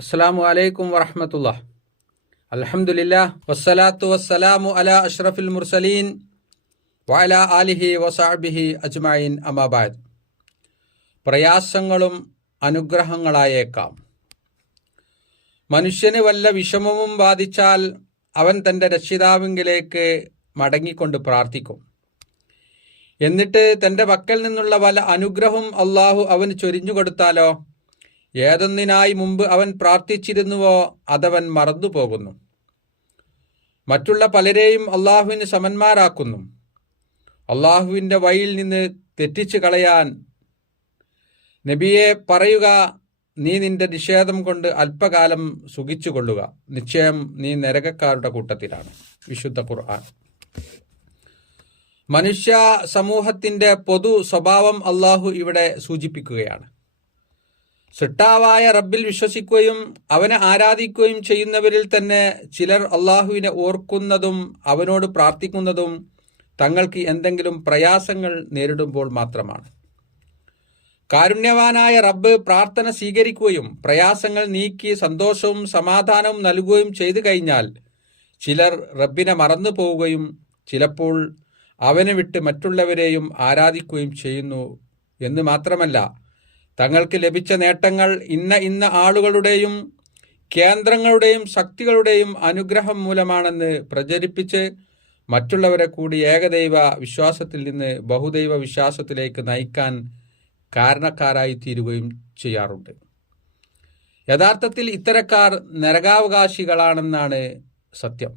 അസ്സലാമു അലൈക്കും വറഹ്മത്തുള്ളാഹി. അൽഹംദുലില്ലാഹ് വസ്സലാത്തു വസ്സലാമു അലാ അഷ്റഫിൽ മുർസലീൻ വഅലാ ആലിഹി വസഹ്ബിഹി അജ്മഈൻ. അമ്മാ ബഅദ്. പ്രയാസങ്ങളും അനുഗ്രഹങ്ങളായേക്കാം. മനുഷ്യന് വല്ല വിഷമവും ബാധിച്ചാൽ അവൻ തൻ്റെ രക്ഷിതാവിങ്കിലേക്ക് മടങ്ങിക്കൊണ്ട് പ്രാർത്ഥിക്കും. എന്നിട്ട് തൻ്റെ പക്കൽ നിന്നുള്ള വല്ല അനുഗ്രഹം അള്ളാഹു അവന് ചൊരിഞ്ഞു കൊടുത്താലോ, ഏതൊന്നിനായി മുമ്പ് അവൻ പ്രാർത്ഥിച്ചിരുന്നുവോ അതവൻ മറന്നുപോകുന്നു. മറ്റുള്ള പലരെയും അള്ളാഹുവിന് സമന്മാരാക്കുന്നു. അള്ളാഹുവിൻ്റെ വഴിയിൽ നിന്ന് തെറ്റിച്ചു കളയാൻ നബിയെ പറയുക, നീ നിന്റെ നിഷേധം കൊണ്ട് അല്പകാലം സുഖിച്ചുകൊള്ളുക, നിശ്ചയം നീ നരകക്കാരുടെ കൂട്ടത്തിലാണ്. വിശുദ്ധ ഖുർആൻ. മനുഷ്യ സമൂഹത്തിൻ്റെ പൊതു സ്വഭാവം അള്ളാഹു ഇവിടെ സൂചിപ്പിക്കുകയാണ്. സൃഷ്ടാവായ റബ്ബിൽ വിശ്വസിക്കുകയും അവനെ ആരാധിക്കുകയും ചെയ്യുന്നവരിൽ തന്നെ ചിലർ അള്ളാഹുവിനെ ഓർക്കുന്നതും അവനോട് പ്രാർത്ഥിക്കുന്നതും തങ്ങൾക്ക് എന്തെങ്കിലും പ്രയാസങ്ങൾ നേരിടുമ്പോൾ മാത്രമാണ്. കാരുണ്യവാനായ റബ്ബ് പ്രാർത്ഥന സ്വീകരിക്കുകയും പ്രയാസങ്ങൾ നീക്കി സന്തോഷവും സമാധാനവും നൽകുകയും ചെയ്തു കഴിഞ്ഞാൽ ചിലർ റബ്ബിനെ മറന്നു പോവുകയും ചിലപ്പോൾ അവനെ വിട്ട് മറ്റുള്ളവരെയും ആരാധിക്കുകയും ചെയ്യുന്നു എന്ന് മാത്രമല്ല, തങ്ങൾക്ക് ലഭിച്ച നേട്ടങ്ങൾ ഇന്ന ആളുകളുടെയും കേന്ദ്രങ്ങളുടെയും ശക്തികളുടെയും അനുഗ്രഹം മൂലമാണെന്ന് പ്രചരിപ്പിച്ച് മറ്റുള്ളവരെ കൂടി ഏകദൈവ വിശ്വാസത്തിൽ നിന്ന് ബഹുദൈവ വിശ്വാസത്തിലേക്ക് നയിക്കാൻ കാരണക്കാരായി തീരുകയും ചെയ്യാറുണ്ട്. യഥാർത്ഥത്തിൽ ഇത്തരക്കാർ നരകാവകാശികളാണെന്നാണ് സത്യം.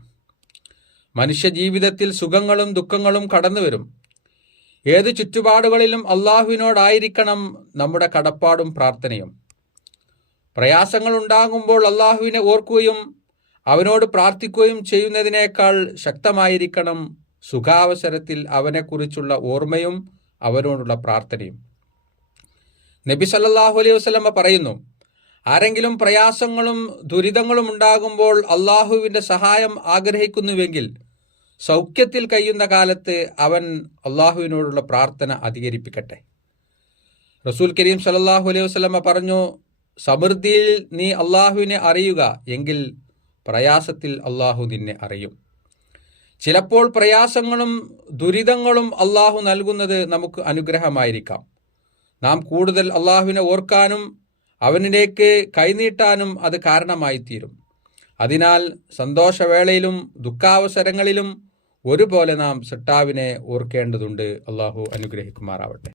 മനുഷ്യജീവിതത്തിൽ സുഖങ്ങളും ദുഃഖങ്ങളും കടന്നുവരും. ഏത് ചുറ്റുപാടുകളിലും അള്ളാഹുവിനോടായിരിക്കണം നമ്മുടെ കടപ്പാടും പ്രാർത്ഥനയും. പ്രയാസങ്ങൾ ഉണ്ടാകുമ്പോൾ അള്ളാഹുവിനെ ഓർക്കുകയും അവനോട് പ്രാർത്ഥിക്കുകയും ചെയ്യുന്നതിനേക്കാൾ ശക്തമായിരിക്കണം സുഖാവസരത്തിൽ അവനെക്കുറിച്ചുള്ള ഓർമ്മയും അവനോടുള്ള പ്രാർത്ഥനയും. നബി സല്ലല്ലാഹു അലൈഹി വസല്ലമ പറയുന്നു, ആരെങ്കിലും പ്രയാസങ്ങളും ദുരിതങ്ങളും ഉണ്ടാകുമ്പോൾ അള്ളാഹുവിൻ്റെ സഹായം ആഗ്രഹിക്കുന്നുവെങ്കിൽ സൗഖ്യത്തിൽ കഴിയുന്ന കാലത്ത് അവൻ അള്ളാഹുവിനോടുള്ള പ്രാർത്ഥന അധികരിപ്പിക്കട്ടെ. റസൂൽ കരീം സല്ലല്ലാഹു അലൈഹി വസല്ലമ പറഞ്ഞു, സമൃദ്ധിയിൽ നീ അള്ളാഹുവിനെ അറിയുക, എങ്കിൽ പ്രയാസത്തിൽ അള്ളാഹു നിന്നെ അറിയും. ചിലപ്പോൾ പ്രയാസങ്ങളും ദുരിതങ്ങളും അള്ളാഹു നൽകുന്നത് നമുക്ക് അനുഗ്രഹമായിരിക്കാം. നാം കൂടുതൽ അള്ളാഹുവിനെ ഓർക്കാനും അവനിലേക്ക് കൈനീട്ടാനും അത് കാരണമായി തീരും. അതിനാൽ സന്തോഷവേളയിലും ദുഃഖാവസരങ്ങളിലും ഒരുപോലെ നാം സൃഷ്ടാവിനെ ഓർക്കേണ്ടതുണ്ട്. അള്ളാഹു അനുഗ്രഹിക്കുമാറാവട്ടെ.